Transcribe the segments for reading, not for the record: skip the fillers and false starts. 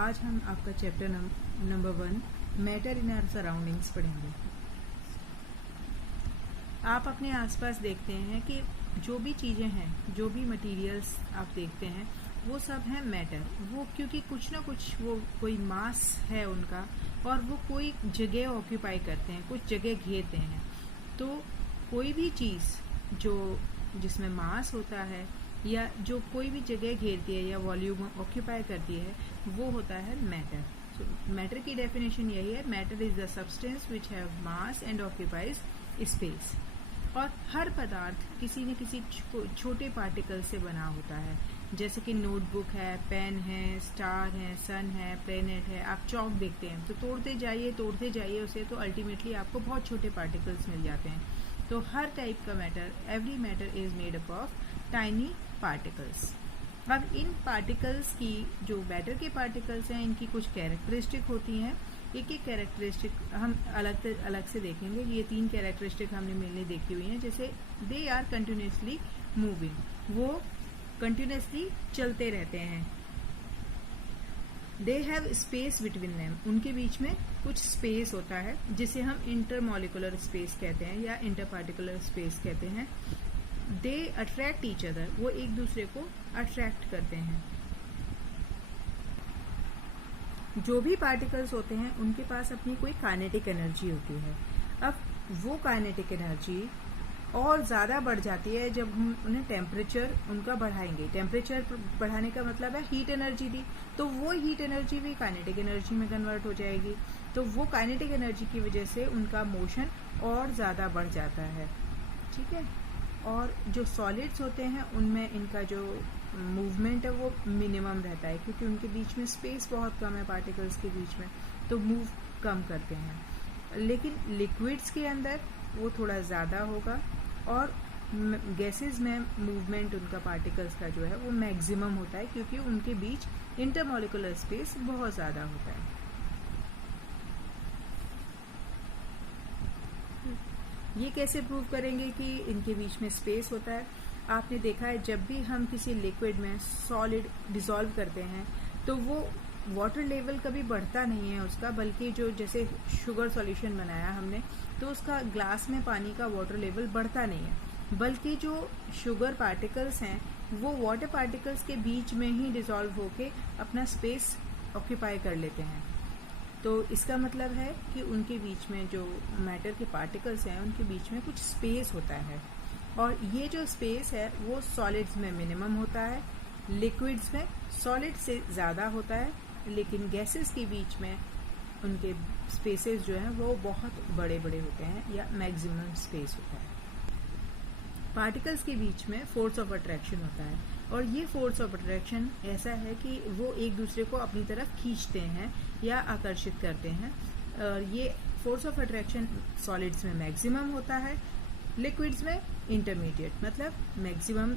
आज हम आपका chapter number 1 matter in our surroundings पढ़ेंगे। आप अपने आसपास देखते हैं कि जो भी चीज़ें हैं, जो भी मटेरियल्स आप देखते हैं, वो सब हैं मैटर। वो क्योंकि कुछ ना कुछ वो कोई मास है उनका, और वो कोई जगह ऑक्यूपाई करते हैं, कुछ जगह घेरते हैं। तो कोई भी चीज़ जो जिसमें मास होता है या जो कोई भी जगह घेरती है या वॉल्यूम ऑक्यूपाई करती है, वो होता है मैटर। सो मैटर की डेफिनेशन यही है, matter is the substance which have mass and occupies space. और हर पदार्थ किसी न किसी छोटे पार्टिकल से बना होता है, जैसे कि नोटबुक है, पेन है, स्टार है, सन है, प्लेनेट है। आप चौक देखते हैं तो तोड़ते जाइए उसे, तो अल्टीमेटली आपको बहुत छोटे पार्टिकल्स मिल जाते हैं। तो हर टाइप का matter, every matter is made up of tiny particles. अब इन पार्टिकल्स की, जो मैटर के पार्टिकल्स हैं, इनकी कुछ कैरेक्टरिस्टिक होती हैं। एक एक कैरेक्टरिस्टिक हम अलग से देखेंगे। ये 3 कैरेक्टरिस्टिक हमने मेनली देखी हुई हैं। जैसे दे आर कंटिन्यूसली मूविंग, वो कंटिन्यूसली चलते रहते हैं। They have space between them, उनके बीच में कुछ स्पेस होता है जिसे हम इंटरमॉलिकुलर स्पेस कहते हैं या इंटरपार्टिकुलर स्पेस कहते हैं। दे अट्रैक्ट ईच अदर, वो एक दूसरे को अट्रैक्ट करते हैं। जो भी पार्टिकल्स होते हैं उनके पास अपनी कोई काइनेटिक एनर्जी होती है। अब वो काइनेटिक एनर्जी और ज़्यादा बढ़ जाती है जब हम उन्हें टेम्परेचर उनका बढ़ाएंगे। टेम्परेचर बढ़ाने का मतलब है हीट एनर्जी दी, तो वो हीट एनर्जी भी काइनेटिक एनर्जी में कन्वर्ट हो जाएगी। तो वो काइनेटिक एनर्जी की वजह से उनका मोशन और ज़्यादा बढ़ जाता है। ठीक है। और जो सॉलिड्स होते हैं उनमें इनका जो मूवमेंट है वो मिनिमम रहता है, क्योंकि उनके बीच में स्पेस बहुत कम है पार्टिकल्स के बीच में, तो मूव कम करते हैं। लेकिन लिक्विड्स के अंदर वो थोड़ा ज़्यादा होगा, और गैसेस में मूवमेंट उनका पार्टिकल्स का जो है वो मैक्सिमम होता है, क्योंकि उनके बीच इंटरमॉलिकुलर स्पेस बहुत ज़्यादा होता है। ये कैसे प्रूव करेंगे कि इनके बीच में स्पेस होता है? आपने देखा है जब भी हम किसी लिक्विड में सॉलिड डिसॉल्व करते हैं तो वो वाटर लेवल कभी बढ़ता नहीं है उसका, बल्कि जो जैसे शुगर सॉल्यूशन बनाया हमने तो उसका ग्लास में पानी का वाटर लेवल बढ़ता नहीं है, बल्कि जो शुगर पार्टिकल्स हैं वो वाटर पार्टिकल्स के बीच में ही डिसॉल्व होके अपना स्पेस ऑक्यूपाई कर लेते हैं। तो इसका मतलब है कि उनके बीच में जो मैटर के पार्टिकल्स हैं उनके बीच में कुछ स्पेस होता है, और ये जो स्पेस है वो सॉलिड्स में मिनिमम होता है, लिक्विड्स में सॉलिड से ज़्यादा होता है, लेकिन गैसेस के बीच में उनके स्पेसेस जो हैं वो बहुत बड़े बड़े होते हैं या मैक्सिमम स्पेस होता है। पार्टिकल्स के बीच में फोर्स ऑफ अट्रैक्शन होता है, और ये फोर्स ऑफ अट्रैक्शन ऐसा है कि वो एक दूसरे को अपनी तरफ खींचते हैं या आकर्षित करते हैं। और ये फोर्स ऑफ अट्रैक्शन सॉलिड्स में मैक्सिमम होता है, लिक्विड्स में इंटरमीडिएट, मतलब मैक्सिमम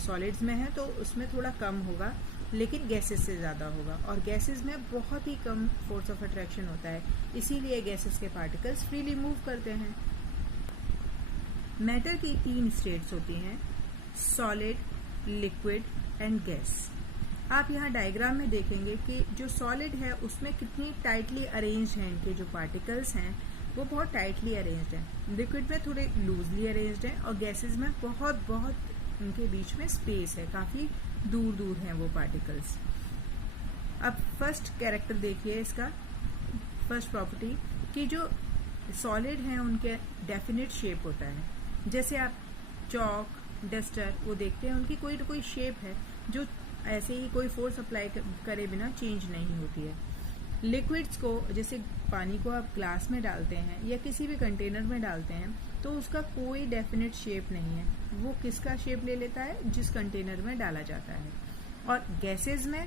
सॉलिड्स में है तो उसमें थोड़ा कम होगा, लेकिन गैसेस से ज़्यादा होगा, और गैसेस में बहुत ही कम फोर्स ऑफ अट्रैक्शन होता है, इसीलिए गैसेस के पार्टिकल्स फ्रीली मूव करते हैं। मैटर की 3 स्टेट्स होती हैं, सॉलिड, लिक्विड एंड गैस। आप यहाँ डायग्राम में देखेंगे कि जो सॉलिड है उसमें कितनी टाइटली अरेंज्ड हैं, इनके जो पार्टिकल्स हैं वो बहुत टाइटली अरेंज्ड हैं। लिक्विड में थोड़े लूजली अरेंज्ड हैं, और गैसेस में बहुत उनके बीच में स्पेस है, काफ़ी दूर दूर हैं वो पार्टिकल्स। अब फर्स्ट कैरेक्टर देखिए इसका, फर्स्ट प्रॉपर्टी कि जो सॉलिड हैं उनके डेफिनेट शेप होता है। जैसे आप चॉक, डस्टर वो देखते हैं, उनकी कोई ना कोई शेप है जो ऐसे ही कोई फोर्स अप्लाई करे बिना चेंज नहीं होती है। लिक्विड्स को, जैसे पानी को आप ग्लास में डालते हैं या किसी भी कंटेनर में डालते हैं तो उसका कोई डेफिनेट शेप नहीं है, वो किसका शेप ले लेता है, जिस कंटेनर में डाला जाता है। और गैसेस में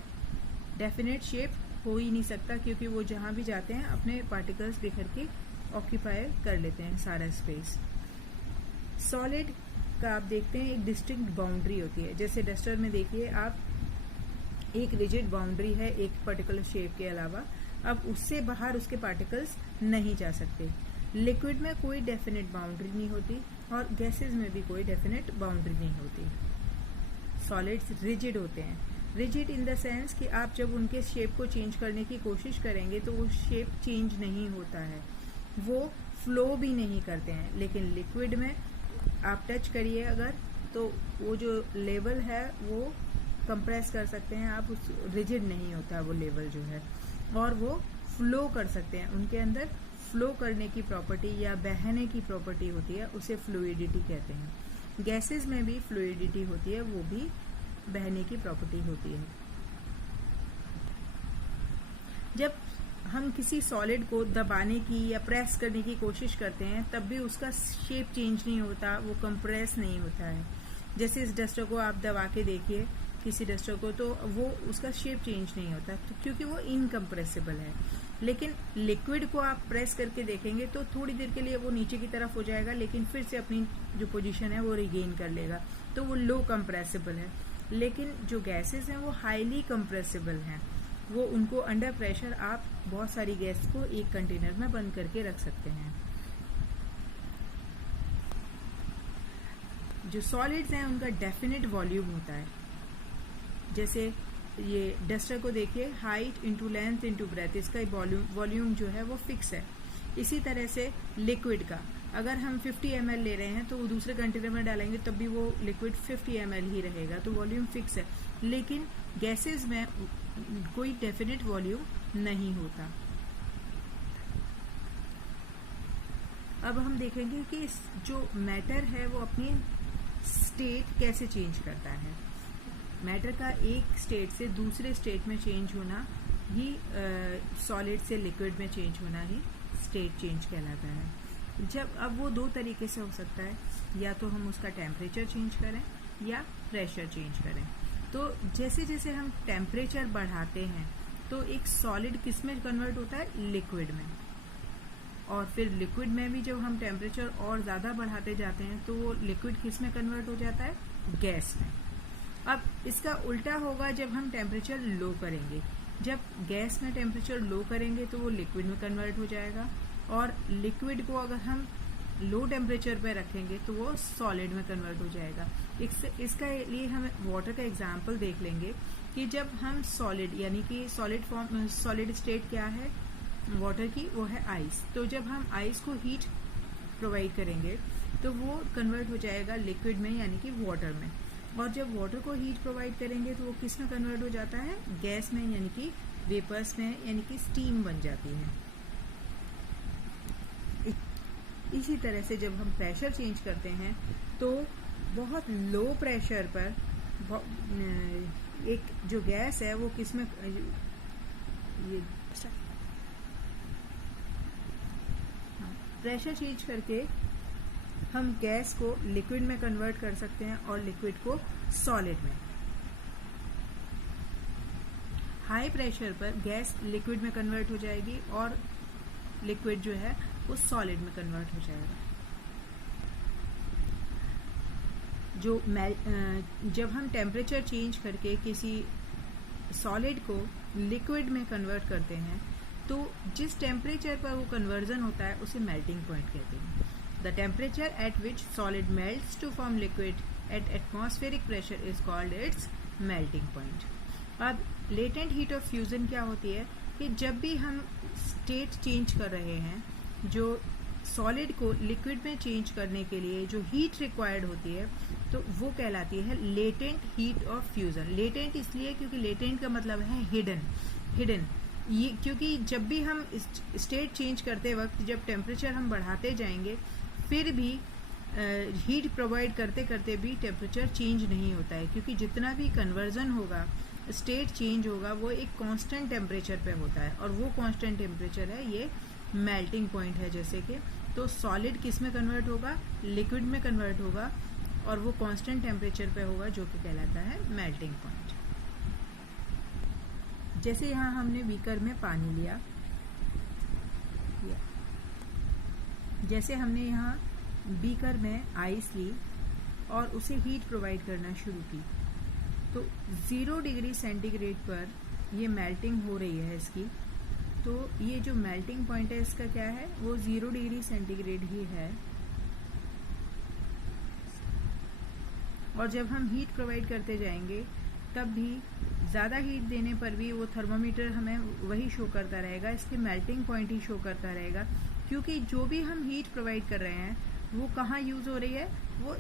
डेफिनेट शेप हो ही नहीं सकता, क्योंकि वो जहाँ भी जाते हैं अपने पार्टिकल्स बिखर के ऑक्यूपाई कर लेते हैं सारा स्पेस। सॉलिड का आप देखते हैं एक डिस्टिंक्ट बाउंड्री होती है, जैसे डस्टर में देखिए आप, एक रिजिड बाउंड्री है एक पर्टिकुलर शेप के अलावा, अब उससे बाहर उसके पार्टिकल्स नहीं जा सकते। लिक्विड में कोई डेफिनेट बाउंड्री नहीं होती, और गैसेस में भी कोई डेफिनेट बाउंड्री नहीं होती। सॉलिड्स रिजिड होते हैं। रिजिड इन द सेंस कि आप जब उनके शेप को चेंज करने की कोशिश करेंगे तो वो शेप चेंज नहीं होता है, वो फ्लो भी नहीं करते हैं। लेकिन लिक्विड में आप टच करिए अगर, तो वो जो लेवल है वो कंप्रेस कर सकते हैं आप, उस रिजिड नहीं होता वो लेवल जो है, और वो फ्लो कर सकते हैं। उनके अंदर फ्लो करने की प्रॉपर्टी या बहने की प्रॉपर्टी होती है, उसे फ्लूइडिटी कहते हैं। गैसेस में भी फ्लूइडिटी होती है, वो भी बहने की प्रॉपर्टी होती है। जब हम किसी सॉलिड को दबाने की या प्रेस करने की कोशिश करते हैं तब भी उसका शेप चेंज नहीं होता, वो कंप्रेस नहीं होता है। जैसे इस डस्टर को आप दबा के देखिए किसी डस्टर को, तो वो उसका शेप चेंज नहीं होता, तो क्योंकि वो इनकम्प्रेसिबल है। लेकिन लिक्विड को आप प्रेस करके देखेंगे तो थोड़ी देर के लिए वो नीचे की तरफ हो जाएगा, लेकिन फिर से अपनी जो पोजीशन है वो रिगेन कर लेगा, तो वो लो कंप्रेसिबल है। लेकिन जो गैसेस हैं वो हाईली कंप्रेसिबल हैं, वो उनको अंडर प्रेशर आप बहुत सारी गैस को एक कंटेनर में बंद करके रख सकते हैं। जो सॉलिड्स हैं उनका डेफिनेट वॉल्यूम होता है। जैसे ये डस्टर को देखिए, height into length into breadth, इसका वॉल्यूम जो है वो फिक्स है। इसी तरह से लिक्विड का अगर हम 50 ml ले रहे हैं तो वो दूसरे कंटेनर में डालेंगे तब भी वो लिक्विड 50 ml ही रहेगा, तो वॉल्यूम फिक्स है। लेकिन गैसेस में कोई डेफिनेट वॉल्यूम नहीं होता। अब हम देखेंगे कि जो मैटर है वो अपनी स्टेट कैसे चेंज करता है। मैटर का एक स्टेट से दूसरे स्टेट में चेंज होना ही, सॉलिड से लिक्विड में चेंज होना ही स्टेट चेंज कहलाता है। जब अब वो दो तरीके से हो सकता है, या तो हम उसका टेम्परेचर चेंज करें या प्रेशर चेंज करें। तो जैसे जैसे हम टेम्परेचर बढ़ाते हैं तो एक सॉलिड किस में कन्वर्ट होता है, लिक्विड में, और फिर लिक्विड में भी जब हम टेम्परेचर और ज़्यादा बढ़ाते जाते हैं तो वो लिक्विड किस में कन्वर्ट हो जाता है, गैस में। अब इसका उल्टा होगा जब हम टेम्परेचर लो करेंगे। जब गैस में टेम्परेचर लो करेंगे तो वो लिक्विड में कन्वर्ट हो जाएगा, और लिक्विड को अगर हम लो टेम्परेचर पे रखेंगे तो वो सॉलिड में कन्वर्ट हो जाएगा। इसका लिए हम वाटर का एग्जांपल देख लेंगे कि जब हम सॉलिड, यानी कि सॉलिड स्टेट क्या है वाटर की, वो है आइस। तो जब हम आइस को हीट प्रोवाइड करेंगे तो वो कन्वर्ट हो जाएगा लिक्विड में, यानी कि वाटर में। और जब वाटर को हीट प्रोवाइड करेंगे तो वो किस में कन्वर्ट हो जाता है, गैस में, यानी कि वेपर्स में, यानी कि स्टीम बन जाती है। इसी तरह से जब हम प्रेशर चेंज करते हैं तो बहुत लो प्रेशर पर एक जो गैस है वो किस में, ये प्रेशर चेंज करके हम गैस को लिक्विड में कन्वर्ट कर सकते हैं और लिक्विड को सॉलिड में। हाई प्रेशर पर गैस लिक्विड में कन्वर्ट हो जाएगी और लिक्विड जो है वो सॉलिड में कन्वर्ट हो जाएगा। जब हम टेम्परेचर चेंज करके किसी सॉलिड को लिक्विड में कन्वर्ट करते हैं तो जिस टेम्परेचर पर वो कन्वर्जन होता है उसे मेल्टिंग पॉइंट कहते हैं। The temperature at which solid melts to form liquid at atmospheric pressure is called its melting point. अब लेटेंट हीट ऑफ फ्यूजन क्या होती है कि जब भी हम स्टेट चेंज कर रहे हैं, जो सॉलिड को लिक्विड में चेंज करने के लिए जो हीट रिक्वायर्ड होती है तो वो कहलाती है latent heat of fusion. Latent इसलिए क्योंकि लेटेंट का मतलब है हिडन। ये क्योंकि जब भी हम स्टेट चेंज करते वक्त जब टेम्परेचर हम बढ़ाते जाएंगे फिर भी हीट प्रोवाइड करते करते भी टेम्परेचर चेंज नहीं होता है, क्योंकि जितना भी कन्वर्जन होगा, स्टेट चेंज होगा, वो एक कांस्टेंट टेम्परेचर पे होता है और वो कांस्टेंट टेम्परेचर है ये मेल्टिंग पॉइंट है। जैसे कि तो सॉलिड किस में कन्वर्ट होगा, लिक्विड में कन्वर्ट होगा और वो कांस्टेंट टेम्परेचर पे होगा जो कि कहलाता है मेल्टिंग पॉइंट। जैसे यहाँ हमने बीकर में पानी लिया, जैसे हमने यहाँ बीकर में आइस ली और उसे हीट प्रोवाइड करना शुरू की तो 0 डिग्री सेंटीग्रेड पर ये मेल्टिंग हो रही है इसकी। तो ये जो मेल्टिंग पॉइंट है इसका क्या है, वो 0 डिग्री सेंटीग्रेड ही है। और जब हम हीट प्रोवाइड करते जाएंगे तब भी ज़्यादा हीट देने पर भी वो थर्मोमीटर हमें वही शो करता रहेगा, इसके मेल्टिंग पॉइंट ही शो करता रहेगा, क्योंकि जो भी हम हीट प्रोवाइड कर रहे हैं वो कहाँ यूज़ हो रही है, वो